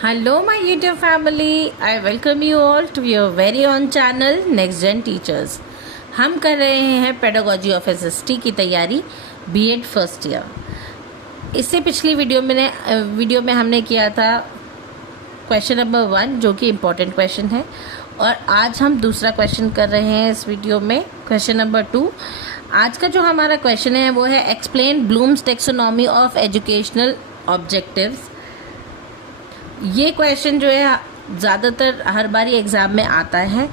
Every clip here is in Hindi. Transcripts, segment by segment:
Hello my YouTube family, I welcome you all to your very own channel Next Gen Teachers। हम कर रहे हैं पेडागोजी ऑफ एसएसटी की तैयारी बीएड फर्स्ट ईयर। इससे पिछली वीडियो में हमने किया था क्वेश्चन नंबर 1 जो कि इम्पोर्टेंट क्वेश्चन है, और आज हम दूसरा क्वेश्चन कर रहे हैं इस वीडियो में, क्वेश्चन नंबर 2। आज का जो हमारा क्वेश्चन है वो है explain blooms taxonomy of educational objectives. ये क्वेश्चन जो है ज़्यादातर हर बार एग्ज़ाम में आता है,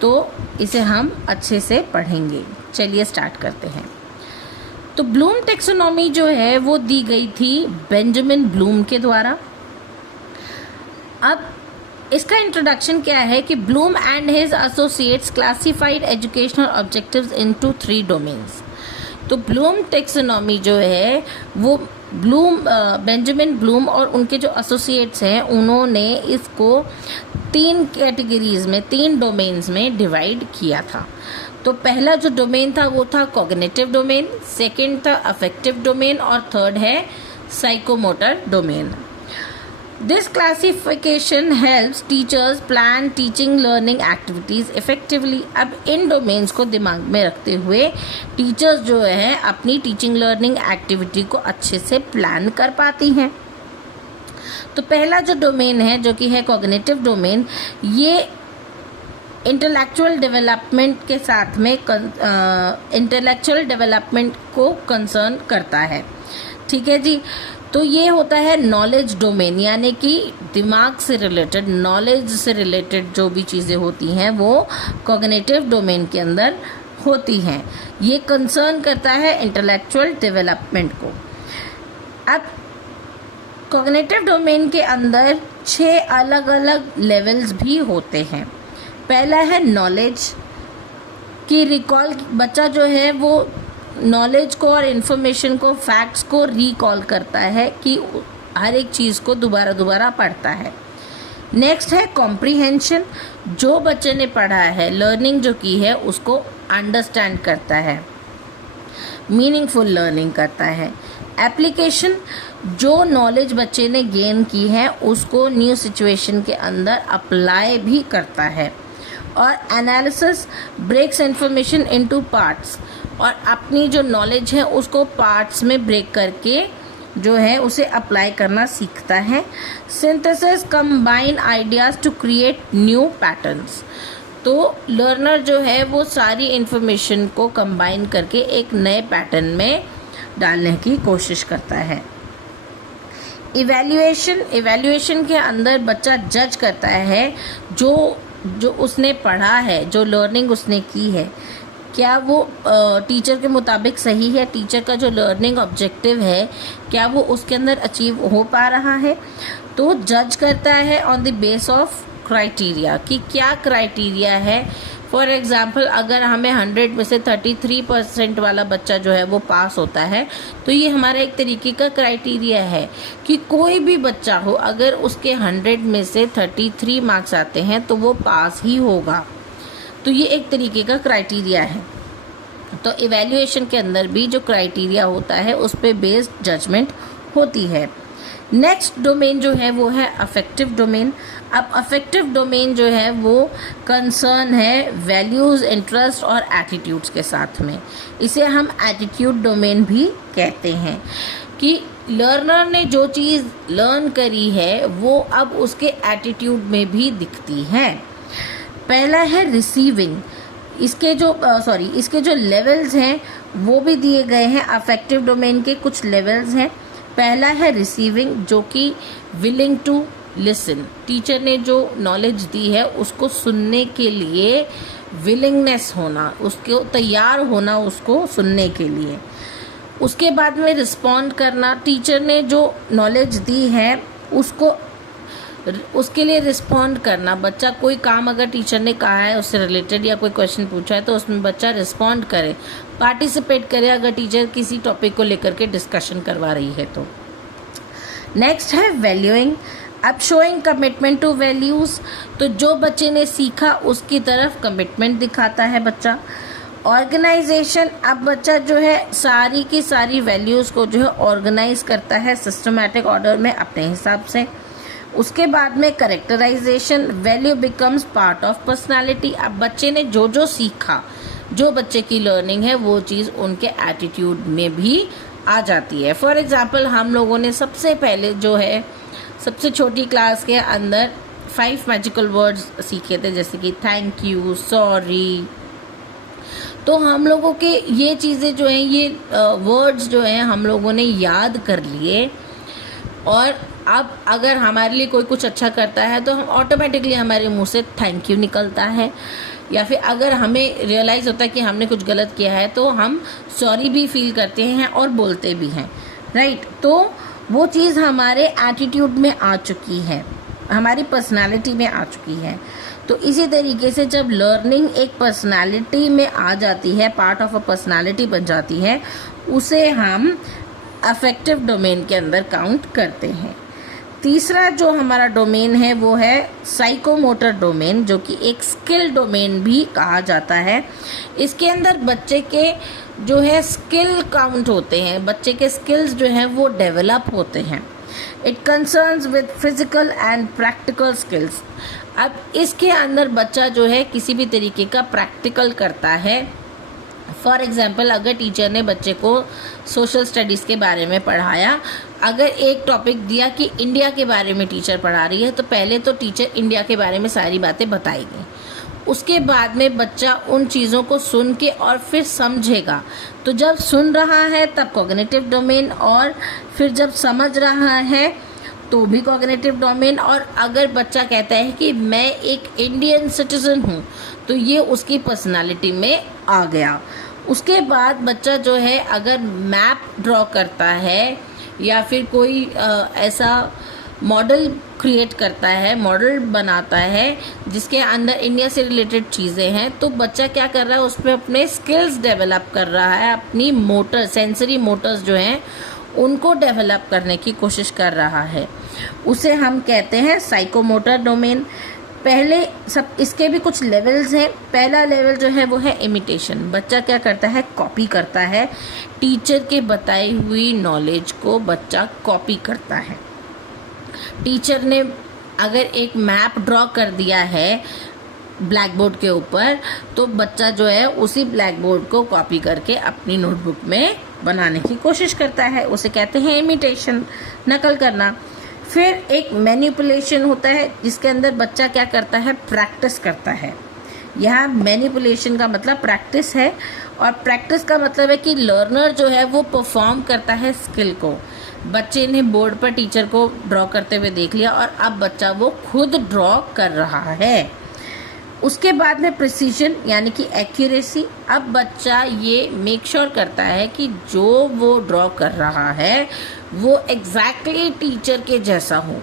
तो इसे हम अच्छे से पढ़ेंगे। चलिए स्टार्ट करते हैं। तो ब्लूम टेक्सोनॉमी जो है वो दी गई थी बेंजामिन ब्लूम के द्वारा। अब इसका इंट्रोडक्शन क्या है कि Bloom and his associates classified educational objectives into 3 domains. तो ब्लूम टेक्सोनॉमी जो है वो बेंजामिन ब्लूम और उनके जो एसोसिएट्स हैं उन्होंने इसको 3 कैटेगरीज में, 3 डोमेन्स में डिवाइड किया था। तो पहला जो डोमेन था वो था कॉग्निटिव डोमेन, सेकंड था अफेक्टिव डोमेन और थर्ड है psychomotor domain. This classification helps teachers plan teaching learning activities effectively। अब इन डोमेन्स को दिमाग में रखते हुए टीचर्स जो है अपनी टीचिंग लर्निंग एक्टिविटी को अच्छे से प्लान कर पाती हैं। तो पहला जो डोमेन है जो कि है कॉग्निटिव डोमेन, ये इंटेलेक्चुअल डेवलपमेंट के साथ में इंटेलेक्चुअल डेवलपमेंट को कंसर्न करता है। ठीक है जी। तो ये होता है नॉलेज डोमेन, यानी कि दिमाग से रिलेटेड, नॉलेज से रिलेटेड जो भी चीज़ें होती हैं वो कॉग्निटिव डोमेन के अंदर होती हैं। ये कंसर्न करता है इंटेलेक्चुअल डेवलपमेंट को। अब कॉग्निटिव डोमेन के अंदर 6 अलग अलग लेवल्स भी होते हैं। पहला है नॉलेज की रिकॉल। बच्चा जो है वो नॉलेज को और इन्फॉर्मेशन को, फैक्ट्स को रिकॉल करता है कि हर एक चीज़ को दोबारा दोबारा पढ़ता है। नेक्स्ट है कॉम्प्रीहेंशन। जो बच्चे ने पढ़ा है, लर्निंग जो की है उसको अंडरस्टैंड करता है, मीनिंगफुल लर्निंग करता है। एप्लीकेशन, जो नॉलेज बच्चे ने गेन की है उसको न्यू सिचुएशन के अंदर अप्लाई भी करता है। और analysis, breaks information into parts, और अपनी जो नॉलेज है उसको पार्ट्स में ब्रेक करके जो है उसे अप्लाई करना सीखता है। Synthesis, combine ideas to create new patterns. तो लर्नर जो है वो सारी इंफॉर्मेशन को कंबाइन करके एक नए पैटर्न में डालने की कोशिश करता है। इवैल्यूएशन के अंदर बच्चा जज करता है जो उसने पढ़ा है, जो लर्निंग उसने की है, क्या वो टीचर के मुताबिक सही है, टीचर का जो लर्निंग ऑब्जेक्टिव है क्या वो उसके अंदर अचीव हो पा रहा है। तो जज करता है on the base of criteria, कि क्या क्राइटेरिया है। फॉर एग्जांपल, अगर हमें 100 में से 33% वाला बच्चा जो है वो पास होता है, तो ये हमारा एक तरीके का क्राइटेरिया है कि कोई भी बच्चा हो, अगर उसके 100 में से 33 मार्क्स आते हैं तो वो पास ही होगा। तो ये एक तरीके का क्राइटेरिया है। तो इवैल्यूएशन के अंदर भी जो क्राइटेरिया होता है उस पे बेस्ड जजमेंट होती है। नेक्स्ट डोमेन जो है वो है अफेक्टिव डोमेन। अब अफेक्टिव डोमेन जो है वो कंसर्न है वैल्यूज़, इंटरेस्ट और एटीट्यूड्स के साथ में। इसे हम एटीट्यूड डोमेन भी कहते हैं कि लर्नर ने जो चीज़ लर्न करी है वो अब उसके एटीट्यूड में भी दिखती है। पहला है रिसीविंग। इसके जो लेवल्स हैं वो भी दिए गए हैं। अफेक्टिव डोमेन के कुछ लेवल्स हैं। पहला है रिसीविंग, जो कि विलिंग टू लिसन। टीचर ने जो नॉलेज दी है उसको सुनने के लिए विलिंगनेस होना, उसको तैयार होना उसको सुनने के लिए। उसके बाद में रिस्पॉन्ड करना, टीचर ने जो नॉलेज दी है उसके लिए रिस्पॉन्ड करना। बच्चा कोई काम अगर टीचर ने कहा है उससे रिलेटेड या कोई क्वेश्चन पूछा है तो उसमें बच्चा रिस्पॉन्ड करे, पार्टिसिपेट करे अगर टीचर किसी टॉपिक को लेकर के डिस्कशन करवा रही है तो। नेक्स्ट है वैल्यूइंग। अब शोइंग कमिटमेंट टू वैल्यूज़, तो जो बच्चे ने सीखा उसकी तरफ कमिटमेंट दिखाता है बच्चा। ऑर्गेनाइजेशन, अब बच्चा जो है सारी की सारी वैल्यूज़ को जो है ऑर्गेनाइज करता है सिस्टमैटिक ऑर्डर में अपने हिसाब से। उसके बाद में characterisation, value becomes part of personality. अब बच्चे ने जो जो सीखा, जो बच्चे की लर्निंग है वो चीज़ उनके एटीट्यूड में भी आ जाती है। फॉर एग्जाम्पल हम लोगों ने सबसे पहले जो है सबसे छोटी क्लास के अंदर 5 मैजिकल वर्ड्स सीखे थे, जैसे कि थैंक यू, सॉरी। तो हम लोगों के ये चीज़ें जो हैं, ये वर्ड्स जो हैं हम लोगों ने याद कर लिए, और अब अगर हमारे लिए कोई कुछ अच्छा करता है तो हम ऑटोमेटिकली हमारे मुंह से थैंक यू निकलता है, या फिर अगर हमें रियलाइज़ होता है कि हमने कुछ गलत किया है तो हम सॉरी भी फील करते हैं और बोलते भी हैं, राइट। तो वो चीज़ हमारे एटीट्यूड में आ चुकी है, हमारी पर्सनालिटी में आ चुकी है। तो इसी तरीके से जब लर्निंग एक पर्सनालिटी में आ जाती है, पार्ट ऑफ अ पर्सनालिटी बन जाती है, उसे हम अफेक्टिव डोमेन के अंदर काउंट करते हैं। तीसरा जो हमारा डोमेन है वो है साइकोमोटर डोमेन, जो कि एक स्किल डोमेन भी कहा जाता है। इसके अंदर बच्चे के जो है स्किल काउंट होते हैं, बच्चे के स्किल्स जो हैं वो डेवलप होते हैं। It concerns with physical and practical skills. अब इसके अंदर बच्चा जो है किसी भी तरीके का प्रैक्टिकल करता है। फॉर एग्जाम्पल, अगर टीचर ने बच्चे को सोशल स्टडीज़ के बारे में पढ़ाया, अगर एक टॉपिक दिया कि इंडिया के बारे में टीचर पढ़ा रही है, तो पहले तो टीचर इंडिया के बारे में सारी बातें बताएगी, उसके बाद में बच्चा उन चीज़ों को सुन के और फिर समझेगा। तो जब सुन रहा है तब कॉग्निटिव डोमेन, और फिर जब समझ रहा है तो भी कॉग्निटिव डोमेन। और अगर बच्चा कहता है कि मैं एक इंडियन सिटीजन हूँ, तो ये उसकी पर्सनालिटी में आ गया। उसके बाद बच्चा जो है अगर मैप ड्रॉ करता है या फिर कोई ऐसा मॉडल क्रिएट करता है, मॉडल बनाता है जिसके अंदर इंडिया से रिलेटेड चीज़ें हैं, तो बच्चा क्या कर रहा है, उसमें अपने स्किल्स डेवलप कर रहा है, अपनी मोटर, सेंसरी मोटर्स जो हैं उनको डेवलप करने की कोशिश कर रहा है। उसे हम कहते हैं साइकोमोटर डोमेन। पहले सब इसके भी कुछ लेवल्स हैं। पहला लेवल जो है वो है इमिटेशन। बच्चा क्या करता है, कॉपी करता है, टीचर के बताई हुई नॉलेज को बच्चा कॉपी करता है। टीचर ने अगर एक मैप ड्रॉ कर दिया है ब्लैक बोर्ड के ऊपर, तो बच्चा जो है उसी ब्लैक बोर्ड को कॉपी करके अपनी नोटबुक में बनाने की कोशिश करता है। उसे कहते हैं इमिटेशन, नकल करना। फिर एक मैनिपुलेशन होता है, जिसके अंदर बच्चा क्या करता है, प्रैक्टिस करता है। यहाँ मैनिपुलेशन का मतलब प्रैक्टिस है, और प्रैक्टिस का मतलब है कि लर्नर जो है वो परफॉर्म करता है स्किल को। बच्चे ने बोर्ड पर टीचर को ड्रॉ करते हुए देख लिया और अब बच्चा वो खुद ड्रॉ कर रहा है। उसके बाद में प्रिसीजन यानी कि एक्यूरेसी। अब बच्चा ये मेक श्योर करता है कि जो वो ड्रॉ कर रहा है वो एग्जैक्टली टीचर के जैसा हो,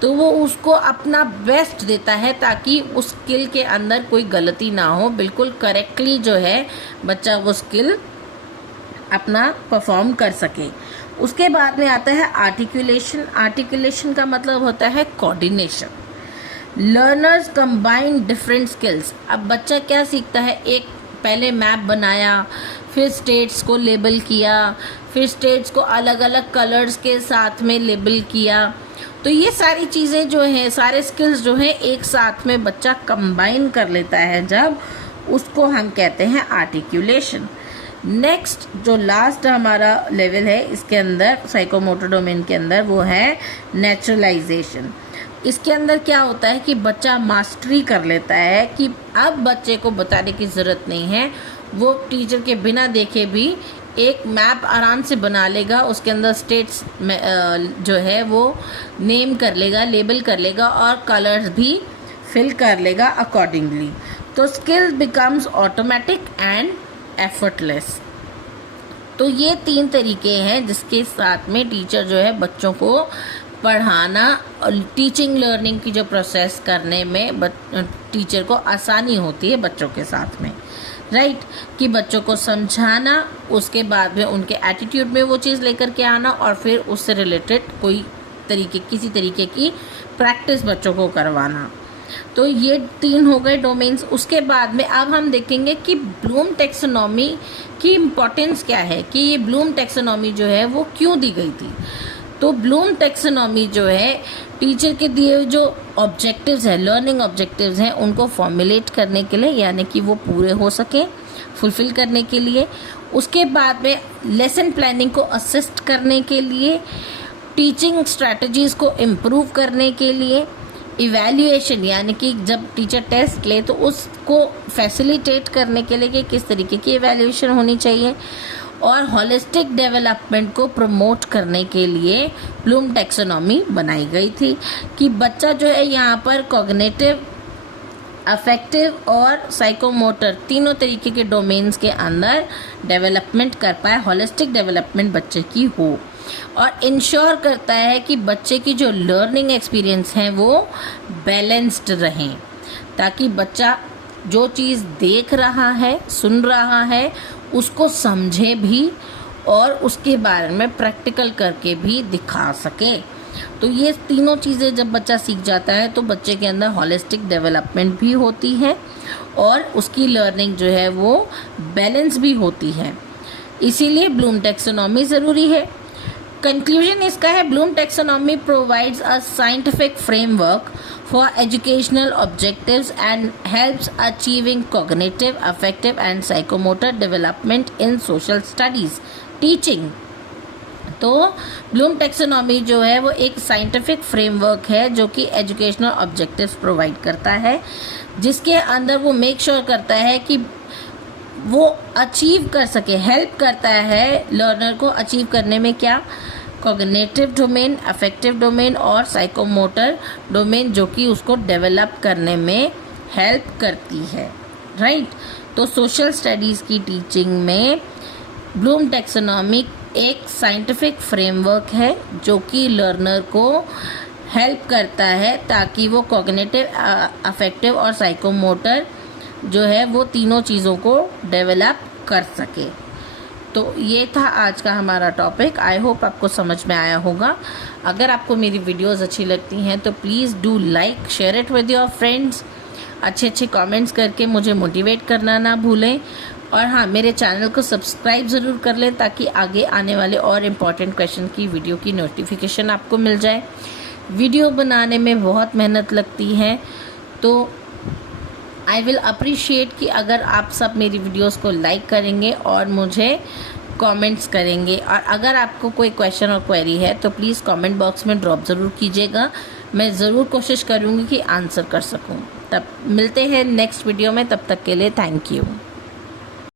तो वो उसको अपना बेस्ट देता है ताकि उस स्किल के अंदर कोई गलती ना हो, बिल्कुल करेक्टली जो है बच्चा वो स्किल अपना परफॉर्म कर सके। उसके बाद में आता है आर्टिकुलेशन। आर्टिकुलेशन का मतलब होता है coordination. Learners combine different skills. अब बच्चा क्या सीखता है, एक पहले मैप बनाया, फिर स्टेट्स को लेबल किया, फिर स्टेट्स को अलग अलग कलर्स के साथ में लेबल किया। तो ये सारी चीज़ें जो हैं, सारे स्किल्स जो हैं एक साथ में बच्चा कंबाइन कर लेता है, जब उसको हम कहते हैं आर्टिकुलेशन। नेक्स्ट जो लास्ट हमारा लेवल है इसके अंदर, साइकोमोटर डोमेन के अंदर, वो है नेचुरलाइजेशन। इसके अंदर क्या होता है कि बच्चा मास्टरी कर लेता है कि अब बच्चे को बताने की ज़रूरत नहीं है, वो टीचर के बिना देखे भी एक मैप आराम से बना लेगा, उसके अंदर स्टेट्स जो है वो नेम कर लेगा, लेबल कर लेगा और कलर्स भी फिल कर लेगा अकॉर्डिंगली। तो skill becomes automatic and effortless. तो ये 3 तरीके हैं जिसके साथ में टीचर जो है बच्चों को पढ़ाना और टीचिंग लर्निंग की जो प्रोसेस करने में टीचर को आसानी होती है बच्चों के साथ में, राइट। कि बच्चों को समझाना, उसके बाद में उनके एटीट्यूड में वो चीज़ लेकर के आना, और फिर उससे रिलेटेड किसी तरीके की प्रैक्टिस बच्चों को करवाना। तो ये 3 हो गए डोमेन्स। उसके बाद में अब हम देखेंगे कि ब्लूम टैक्सोनॉमी की इम्पोर्टेंस क्या है, कि ये ब्लूम टैक्सोनॉमी जो है वो क्यों दी गई थी। तो ब्लूम टेक्सोनॉमी जो है टीचर के दिए हुए जो ऑब्जेक्टिव्स हैं, लर्निंग ऑब्जेक्टिव्स हैं, उनको फॉर्मुलेट करने के लिए, यानी कि वो पूरे हो सकें, फुलफिल करने के लिए, उसके बाद में लेसन प्लानिंग को असिस्ट करने के लिए, टीचिंग स्ट्रैटेजीज़ को इम्प्रूव करने के लिए, इवैल्यूएशन यानी कि जब टीचर टेस्ट ले तो उसको फैसिलिटेट करने के लिए कि किस तरीके की इवैल्यूएशन होनी चाहिए, और होलिस्टिक डेवलपमेंट को प्रमोट करने के लिए ब्लूम टेक्सोनॉमी बनाई गई थी कि बच्चा जो है यहाँ पर कॉग्निटिव, अफेक्टिव और साइकोमोटर तीनों तरीके के डोमेन्स के अंदर डेवलपमेंट कर पाए, होलिस्टिक डेवलपमेंट बच्चे की हो, और इंश्योर करता है कि बच्चे की जो लर्निंग एक्सपीरियंस हैं वो बैलेंस्ड रहें, ताकि बच्चा जो चीज़ देख रहा है, सुन रहा है, उसको समझे भी और उसके बारे में प्रैक्टिकल करके भी दिखा सके। तो ये तीनों चीज़ें जब बच्चा सीख जाता है तो बच्चे के अंदर होलिस्टिक डेवलपमेंट भी होती है और उसकी लर्निंग जो है वो बैलेंस भी होती है। इसीलिए ब्लूम टेक्सोनॉमी ज़रूरी है। कंक्लूजन इसका है, Bloom taxonomy provides a scientific framework for educational objectives and helps achieving cognitive, affective and psychomotor development in social studies teaching। तो ब्लूम टेक्सोनॉमी जो है वो एक साइंटिफिक फ्रेमवर्क है जो कि एजुकेशनल ऑब्जेक्टिव्स प्रोवाइड करता है, जिसके अंदर वो मेक श्योर करता है कि वो अचीव कर सके, हेल्प करता है लर्नर को अचीव करने में क्या, कॉग्निटिव डोमेन, अफेक्टिव डोमेन और साइकोमोटर डोमेन, जो कि उसको डेवलप करने में हेल्प करती है, राइट। तो सोशल स्टडीज़ की टीचिंग में ब्लूम टेक्सोनॉमी एक साइंटिफिक फ्रेमवर्क है जो कि लर्नर को हेल्प करता है ताकि वो कॉग्निटिव, अफेक्टिव और साइकोमोटर जो है वो तीनों चीज़ों को डेवलप कर सके। तो ये था आज का हमारा टॉपिक। आई होप आपको समझ में आया होगा। अगर आपको मेरी वीडियोस अच्छी लगती हैं तो please do like, share it with your friends. अच्छे कमेंट्स करके मुझे मोटिवेट करना ना भूलें, और हाँ, मेरे चैनल को सब्सक्राइब ज़रूर कर लें ताकि आगे आने वाले और इम्पॉर्टेंट क्वेश्चन की वीडियो की नोटिफिकेशन आपको मिल जाए। वीडियो बनाने में बहुत मेहनत लगती है, तो आई विल अप्रिशिएट कि अगर आप सब मेरी वीडियोस को लाइक करेंगे और मुझे कमेंट्स करेंगे, और अगर आपको कोई क्वेश्चन और क्वेरी है तो प्लीज़ कमेंट बॉक्स में ड्रॉप ज़रूर कीजिएगा। मैं ज़रूर कोशिश करूँगी कि आंसर कर सकूँ। तब मिलते हैं नेक्स्ट वीडियो में, तब तक के लिए थैंक यू।